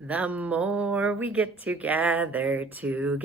The more we get together, the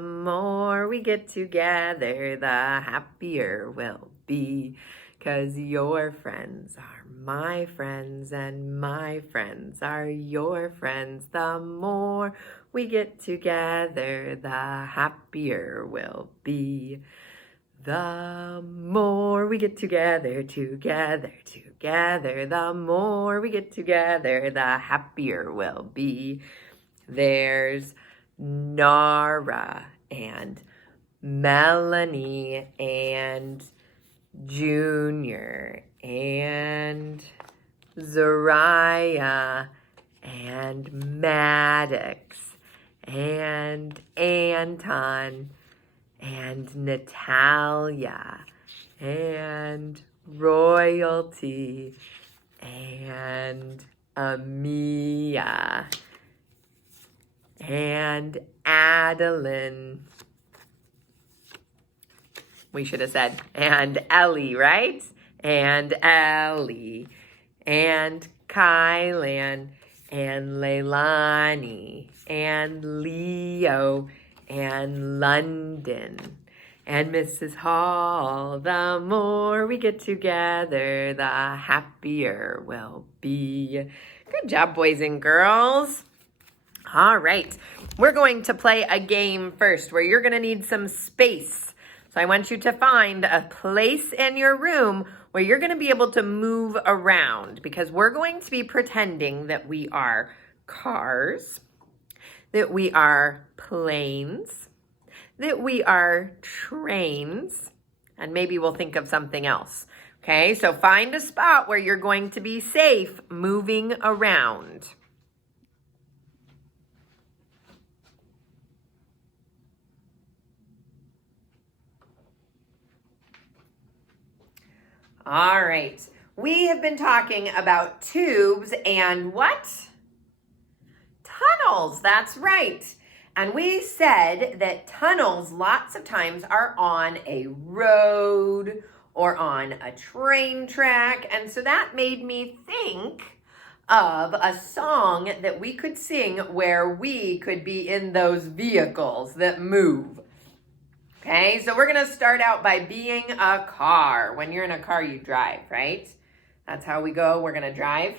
more we get together, the happier we'll be. 'Cause your friends are my friends and my friends are your friends. The more we get together, the happier we'll be. The more we get together, the more we get together, the happier we'll be. There's Nara and Melanie and Junior and Zariah and Maddox and Anton and Natalia and Royalty and Amia and Adeline. We should have said, and Ellie, right? And Ellie and Kylan and Leilani and Leo and London and Mrs. Hall. The more we get together, the happier we'll be. Good job, boys and girls. All right, we're going to play a game first where you're going to need some space. So I want you to find a place in your room where you're going to be able to move around, because we're going to be pretending that we are cars, that we are planes, that we are trains, and maybe we'll think of something else. Okay, so find a spot where you're going to be safe moving around. All right, we have been talking about tubes and what? Tunnels, that's right. And we said that tunnels lots of times are on a road or on a train track. And so that made me think of a song that we could sing where we could be in those vehicles that move. Okay, so we're gonna start out by being a car. When you're in a car, you drive, right? That's how we go, we're gonna drive.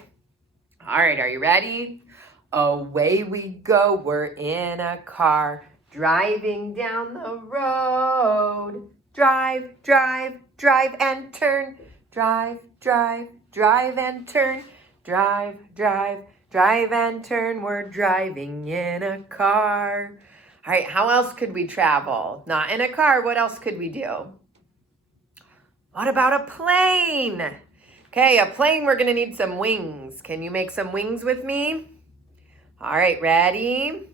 All right, are you ready? Away we go, we're in a car, driving down the road. Drive, drive, drive and turn. Drive, drive, drive and turn. Drive, drive, drive and turn. We're driving in a car. All right, how else could we travel? Not in a car, what else could we do? What about a plane? Okay, a plane, we're gonna need some wings. Can you make some wings with me? All right, ready?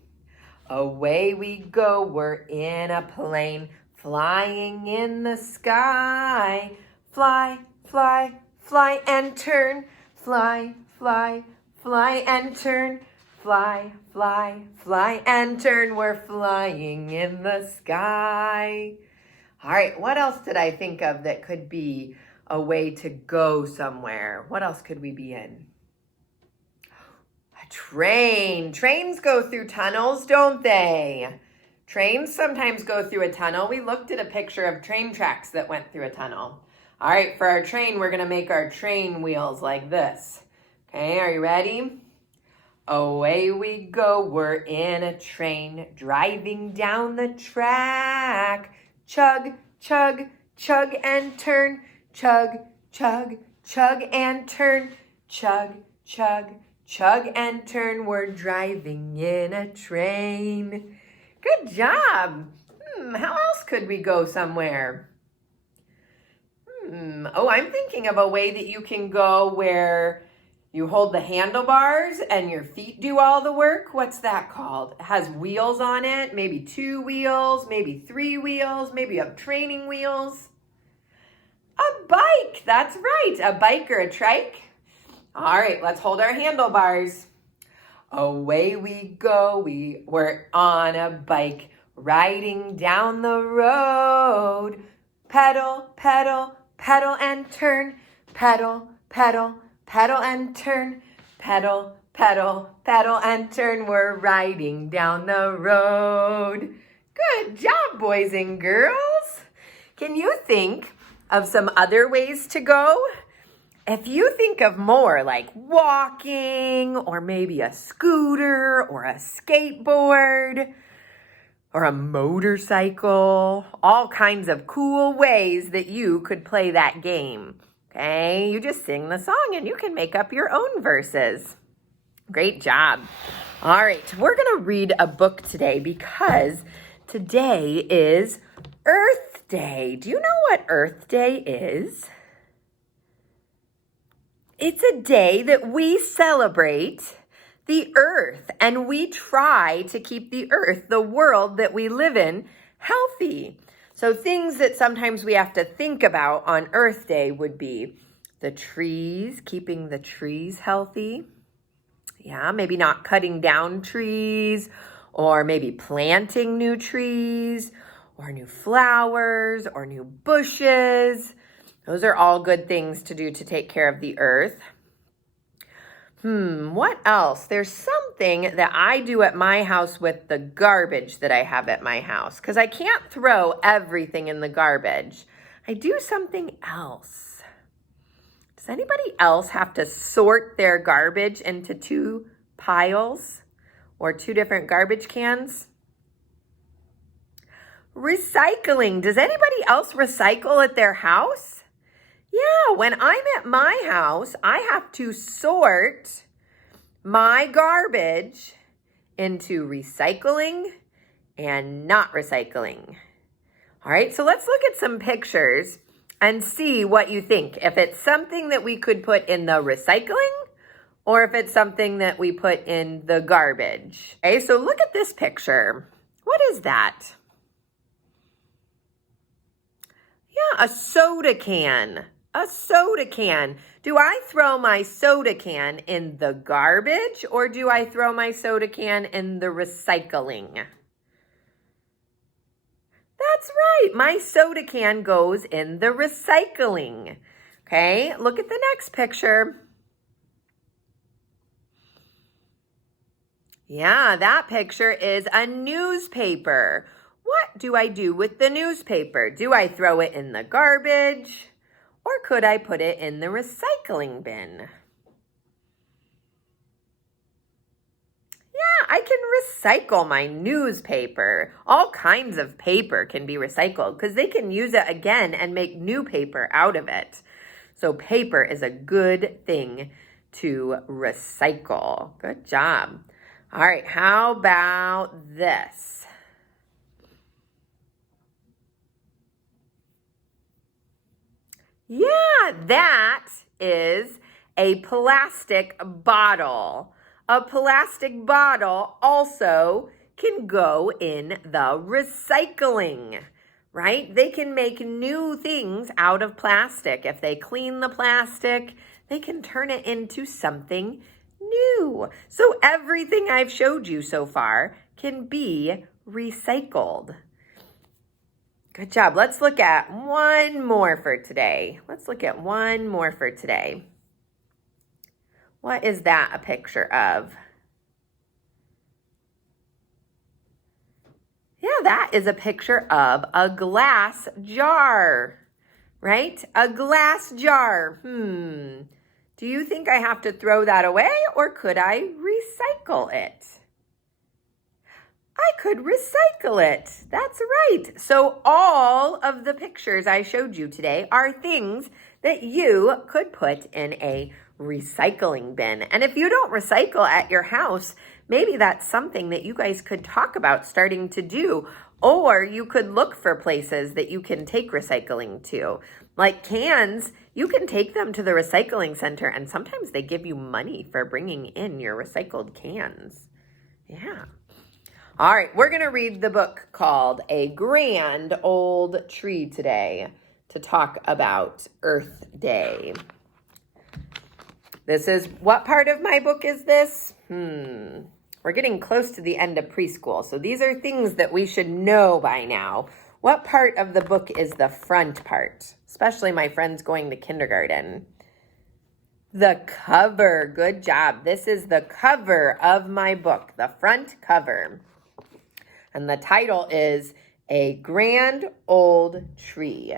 Away we go, we're in a plane, flying in the sky. Fly, fly, fly and turn. Fly, fly, fly and turn. Fly, fly, fly and turn. We're flying in the sky. All right, what else did I think of that could be a way to go somewhere? What else could we be in? A train. Trains go through tunnels, don't they? Trains sometimes go through a tunnel. We looked at a picture of train tracks that went through a tunnel. All right, for our train, we're gonna make our train wheels like this. Okay, are you ready? Away we go, we're in a train, driving down the track. Chug, chug, chug and turn. Chug, chug, chug and turn. Chug, chug, chug and turn. We're driving in a train. Good job. How else could we go somewhere? Oh, I'm thinking of a way that you can go where you hold the handlebars and your feet do all the work. What's that called? It has wheels on it, maybe 2 wheels, maybe 3 wheels, maybe a training wheels. A bike, that's right, a bike or a trike. All right, let's hold our handlebars. Away we go, we're on a bike, riding down the road. Pedal, pedal, pedal and turn. Pedal, pedal, pedal and turn. Pedal, pedal, pedal and turn, we're riding down the road. Good job, boys and girls. Can you think of some other ways to go? If you think of more like walking or maybe a scooter or a skateboard or a motorcycle, all kinds of cool ways that you could play that game. Okay, you just sing the song and you can make up your own verses. Great job. All right, we're going to read a book today because today is Earth Day. Do you know what Earth Day is? It's a day that we celebrate the earth and we try to keep the earth, the world that we live in, healthy. So things that sometimes we have to think about on Earth Day would be the trees, keeping the trees healthy. Yeah, maybe not cutting down trees, or maybe planting new trees, or new flowers, or new bushes. Those are all good things to do to take care of the earth. What else? There's something that I do at my house with the garbage that I have at my house, because I can't throw everything in the garbage. I do something else. Does anybody else have to sort their garbage into two piles or two different garbage cans? Recycling. Does anybody else recycle at their house? Yeah, when I'm at my house, I have to sort my garbage into recycling and not recycling. All right, so let's look at some pictures and see what you think. If it's something that we could put in the recycling or if it's something that we put in the garbage. Okay, so look at this picture. What is that? Yeah, a soda can. A soda can. Do I throw my soda can in the garbage or do I throw my soda can in the recycling? That's right. My soda can goes in the recycling. Okay, look at the next picture. Yeah, that picture is a newspaper. What do I do with the newspaper? Do I throw it in the garbage? Or could I put it in the recycling bin? Yeah, I can recycle my newspaper. All kinds of paper can be recycled because they can use it again and make new paper out of it. So paper is a good thing to recycle. Good job. All right, how about this? Yeah, that is a plastic bottle. A plastic bottle also can go in the recycling, right? They can make new things out of plastic. If they clean the plastic, they can turn it into something new. So everything I've showed you so far can be recycled. Good job. Let's look at one more for today. What is that a picture of? Yeah, that is a picture of a glass jar, right? A glass jar. Do you think I have to throw that away or could I recycle it? I could recycle it. That's right. So all of the pictures I showed you today are things that you could put in a recycling bin. And if you don't recycle at your house, maybe that's something that you guys could talk about starting to do. Or you could look for places that you can take recycling to. Like cans, you can take them to the recycling center and sometimes they give you money for bringing in your recycled cans. Yeah. All right, we're going to read the book called A Grand Old Tree today to talk about Earth Day. This is, what part of my book is this? We're getting close to the end of preschool, so these are things that we should know by now. What part of the book is the front part? Especially my friends going to kindergarten. The cover. Good job. This is the cover of my book, the front cover. And the title is A Grand Old Tree.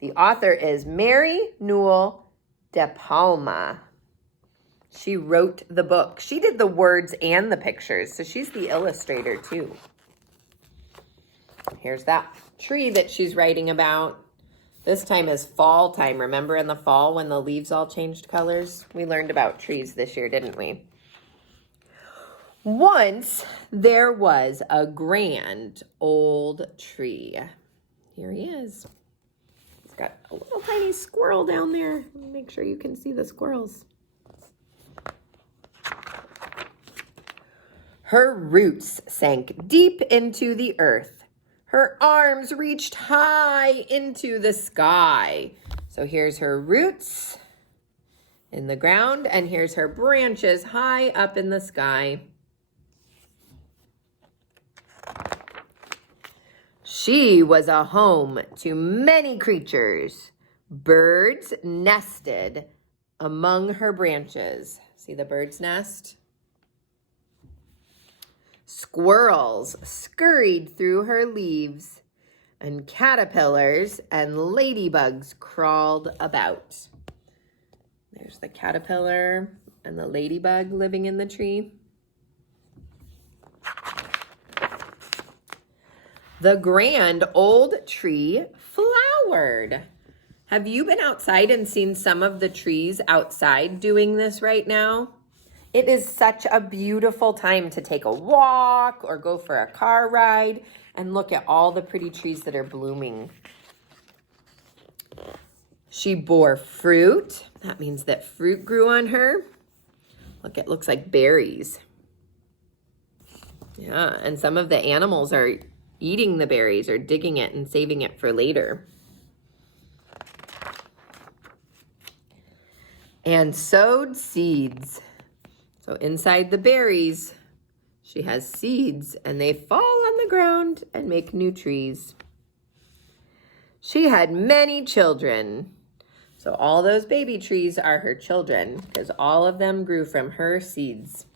The author is Mary Newell de Palma. She wrote the book. She did the words and the pictures, so she's the illustrator too. Here's that tree that she's writing about. This time is fall time. Remember in the fall when the leaves all changed colors? We learned about trees this year, didn't we? Once there was a grand old tree. Here he is. He's got a little tiny squirrel down there. Make sure you can see the squirrels. Her roots sank deep into the earth. Her arms reached high into the sky. So here's her roots in the ground, and here's her branches high up in the sky. She was a home to many creatures. Birds nested among her branches. See the bird's nest? Squirrels scurried through her leaves, and caterpillars and ladybugs crawled about. There's the caterpillar and the ladybug living in the tree. The grand old tree flowered. Have you been outside and seen some of the trees outside doing this right now? It is such a beautiful time to take a walk or go for a car ride and look at all the pretty trees that are blooming. She bore fruit. That means that fruit grew on her. Look, it looks like berries. Yeah, and some of the animals are eating the berries or digging it and saving it for later. And sowed seeds. So inside the berries, she has seeds, and they fall on the ground and make new trees. She had many children. So all those baby trees are her children, because all of them grew from her seeds.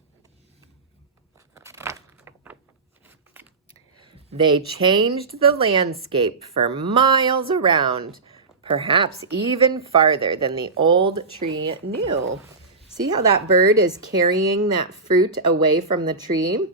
They changed the landscape for miles around, perhaps even farther than the old tree knew. See how that bird is carrying that fruit away from the tree?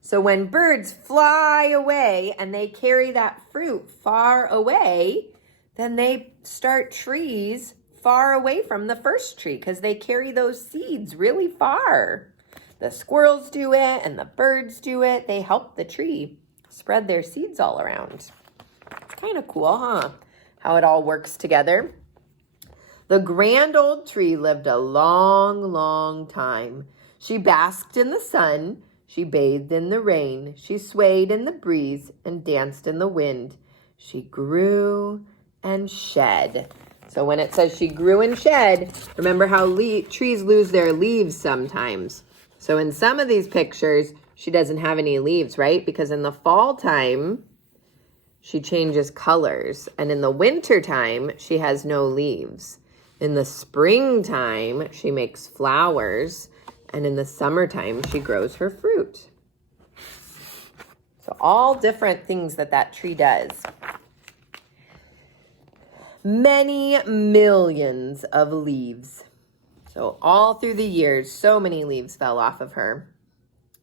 So when birds fly away and they carry that fruit far away, then they start trees far away from the first tree because they carry those seeds really far. The squirrels do it and the birds do it. They help the tree spread their seeds all around. It's kind of cool, huh? How it all works together. The grand old tree lived a long, long time. She basked in the sun. She bathed in the rain. She swayed in the breeze and danced in the wind. She grew and shed. So when it says she grew and shed, remember how trees lose their leaves sometimes. So in some of these pictures, she doesn't have any leaves, right? Because in the fall time, she changes colors. And in the winter time, she has no leaves. In the springtime, she makes flowers, and in the summertime, she grows her fruit. So all different things that tree does. Many millions of leaves. So all through the years, so many leaves fell off of her.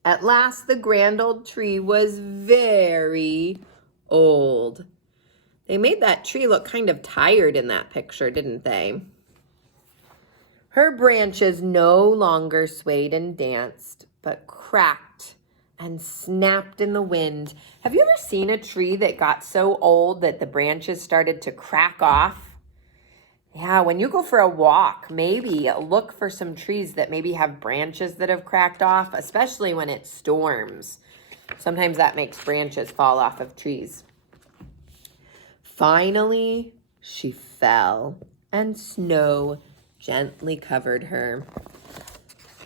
At last, the grand old tree was very old. They made that tree look kind of tired in that picture, didn't they? Her branches no longer swayed and danced, but cracked and snapped in the wind. Have you ever seen a tree that got so old that the branches started to crack off? Yeah, when you go for a walk, maybe look for some trees that maybe have branches that have cracked off, especially when it storms. Sometimes that makes branches fall off of trees. Finally, she fell, and snow gently covered her.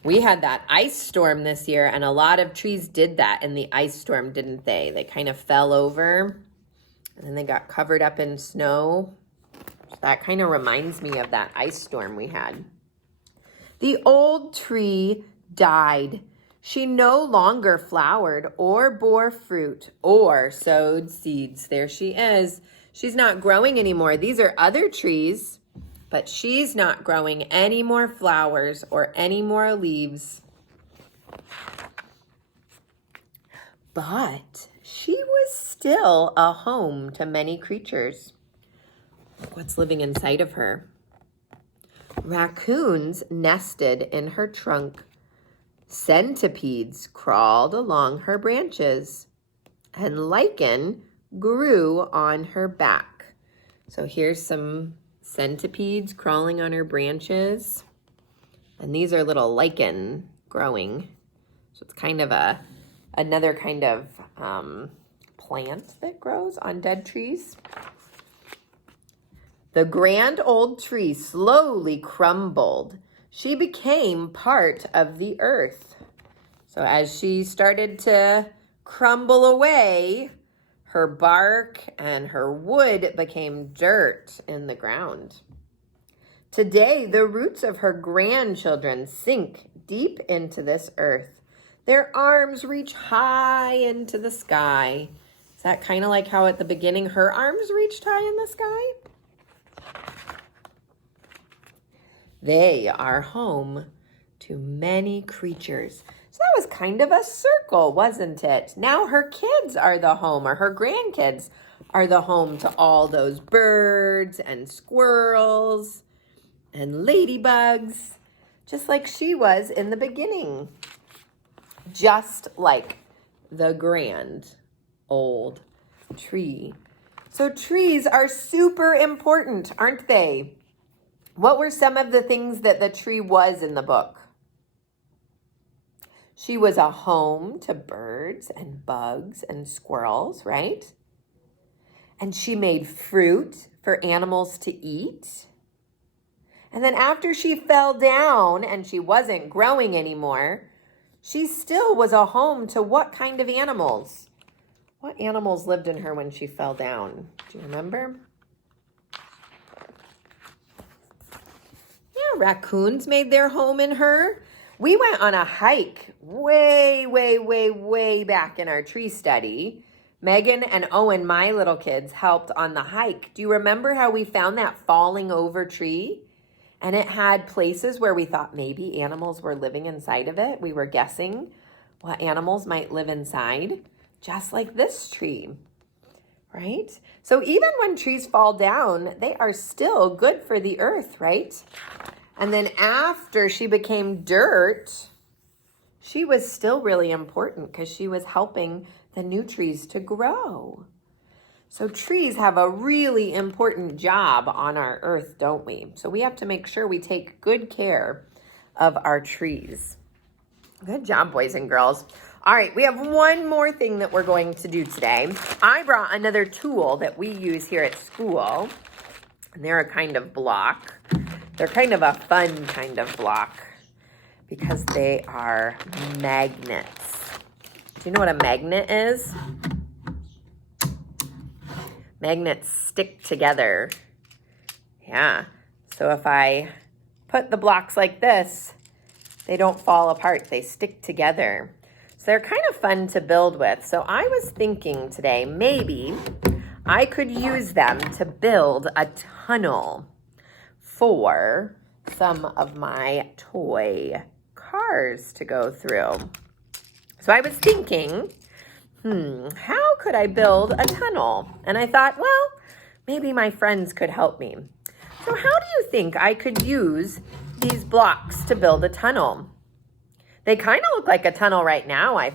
We had that ice storm this year, and a lot of trees did that in the ice storm, didn't they? They kind of fell over, and then they got covered up in snow. So that kind of reminds me of that ice storm we had. The old tree died. She no longer flowered or bore fruit or sowed seeds. There she is. She's not growing anymore. These are other trees, but she's not growing any more flowers or any more leaves. But she was still a home to many creatures. Look what's living inside of her. Raccoons nested in her trunk. Centipedes crawled along her branches, and lichen grew on her back. So here's some centipedes crawling on her branches, and these are little lichen growing. So it's kind of another kind of plant that grows on dead trees. The grand old tree slowly crumbled. She became part of the earth. So as she started to crumble away, her bark and her wood became dirt in the ground. Today, the roots of her grandchildren sink deep into this earth. Their arms reach high into the sky. Is that kind of like how at the beginning her arms reached high in the sky? They are home to many creatures. So that was kind of a circle, wasn't it? Now her kids are the home, or her grandkids are the home to all those birds and squirrels and ladybugs, just like she was in the beginning. Just like the grand old tree. So trees are super important, aren't they? What were some of the things that the tree was in the book? She was a home to birds and bugs and squirrels, right? And she made fruit for animals to eat. And then after she fell down and she wasn't growing anymore, she still was a home to what kind of animals? What animals lived in her when she fell down? Do you remember? Yeah, raccoons made their home in her. We went on a hike way back in our tree study. Megan and Owen, my little kids, helped on the hike. Do you remember how we found that falling over tree? And it had places where we thought maybe animals were living inside of it. We were guessing what animals might live inside, just like this tree, right? So even when trees fall down, they are still good for the earth, right? And then after she became dirt, she was still really important because she was helping the new trees to grow. So trees have a really important job on our earth, don't we? So we have to make sure we take good care of our trees. Good job, boys and girls. All right, we have one more thing that we're going to do today. I brought another tool that we use here at school. And they're a kind of block. They're kind of a fun kind of block because they are magnets. Do you know what a magnet is? Magnets stick together. Yeah. So if I put the blocks like this, they don't fall apart. They stick together. So they're kind of fun to build with. So I was thinking today, maybe I could use them to build a tunnel for some of my toy cars to go through. So I was thinking, how could I build a tunnel? And I thought, well, maybe my friends could help me. So how do you think I could use these blocks to build a tunnel? They kind of look like a tunnel right now, I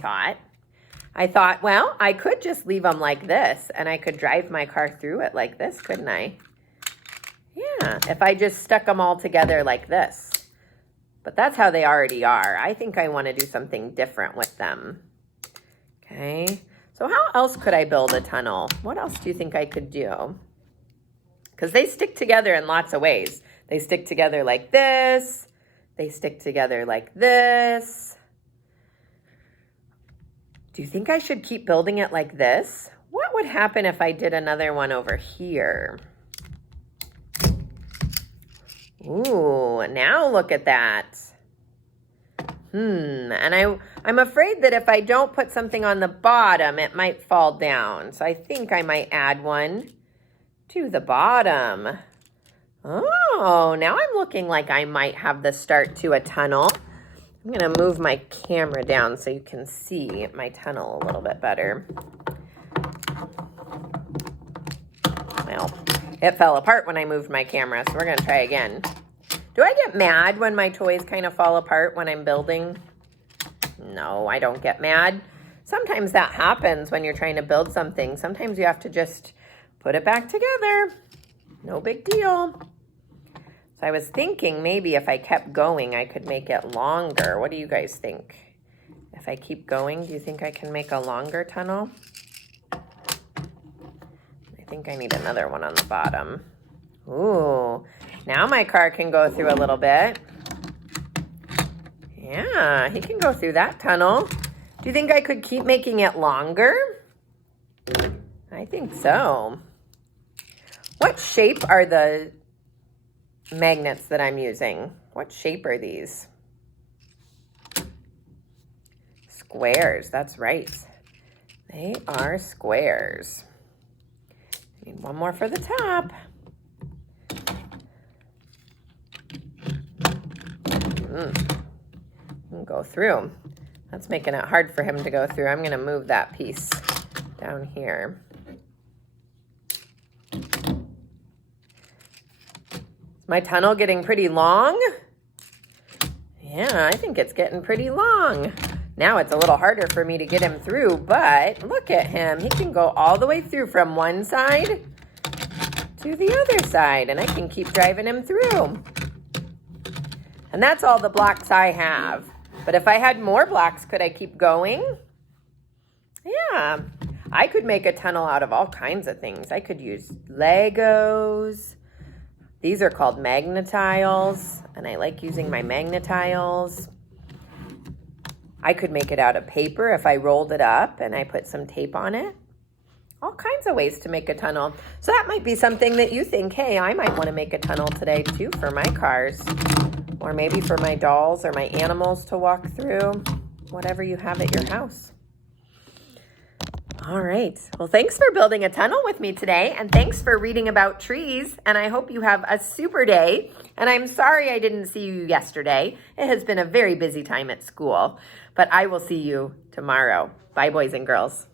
thought, well, I could just leave them like this and I could drive my car through it like this, couldn't I? Yeah, if I just stuck them all together like this. But that's how they already are. I think I want to do something different with them. Okay, so how else could I build a tunnel? What else do you think I could do? Because they stick together in lots of ways. They stick together like this. They stick together like this. Do you think I should keep building it like this? What would happen if I did another one over here? Ooh, now look at that. And I'm afraid that if I don't put something on the bottom, it might fall down. So I think I might add one to the bottom. Oh, now I'm looking like I might have the start to a tunnel. I'm going to move my camera down so you can see my tunnel a little bit better. Well, it fell apart when I moved my camera, so we're going to try again. Do I get mad when my toys kind of fall apart when I'm building? No, I don't get mad. Sometimes that happens when you're trying to build something. Sometimes you have to just put it back together. No big deal. So I was thinking maybe if I kept going, I could make it longer. What do you guys think? If I keep going, do you think I can make a longer tunnel? I think I need another one on the bottom. Ooh, now my car can go through a little bit. Yeah, he can go through that tunnel. Do you think I could keep making it longer? I think so. What shape are the magnets that I'm using? What shape are these? Squares, that's right. They are squares. I need one more for the top. Go through. That's making it hard for him to go through. I'm going to move that piece down here. Is my tunnel getting pretty long? Yeah, I think it's getting pretty long. Now it's a little harder for me to get him through, but look at him. He can go all the way through from one side to the other side, and I can keep driving him through. And that's all the blocks I have. But if I had more blocks, could I keep going? Yeah, I could make a tunnel out of all kinds of things. I could use Legos. These are called magnetiles, and I like using my magnetiles. I could make it out of paper if I rolled it up and I put some tape on it. All kinds of ways to make a tunnel. So that might be something that you think, hey, I might want to make a tunnel today too for my cars. Or maybe for my dolls or my animals to walk through, whatever you have at your house. All right. Well, thanks for building a tunnel with me today, and thanks for reading about trees, and I hope you have a super day. And I'm sorry I didn't see you yesterday. It has been a very busy time at school, but I will see you tomorrow. Bye, boys and girls.